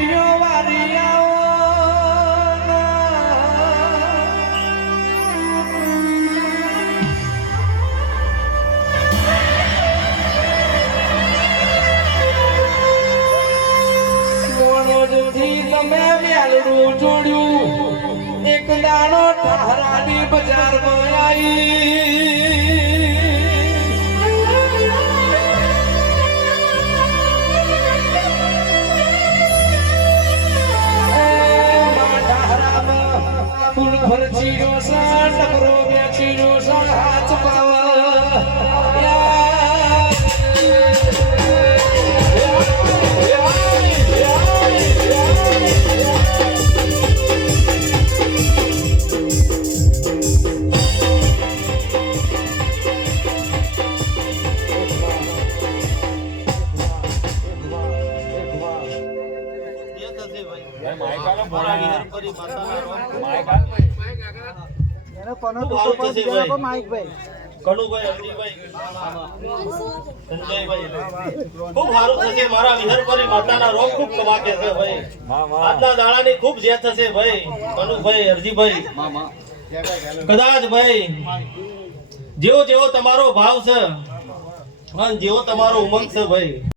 બેટીઓ વારી તમે વ્યાલડું જોડ્યું એક દાણો ઠારાની બજારમાં આવી ફૂલ ભરચી નો ટકરો બેચી નો હાથ કદાચ ભાઈ જેવો જેવો તમારો ભાવ છે જેવો તમારો ઉમંગ છે ભાઈ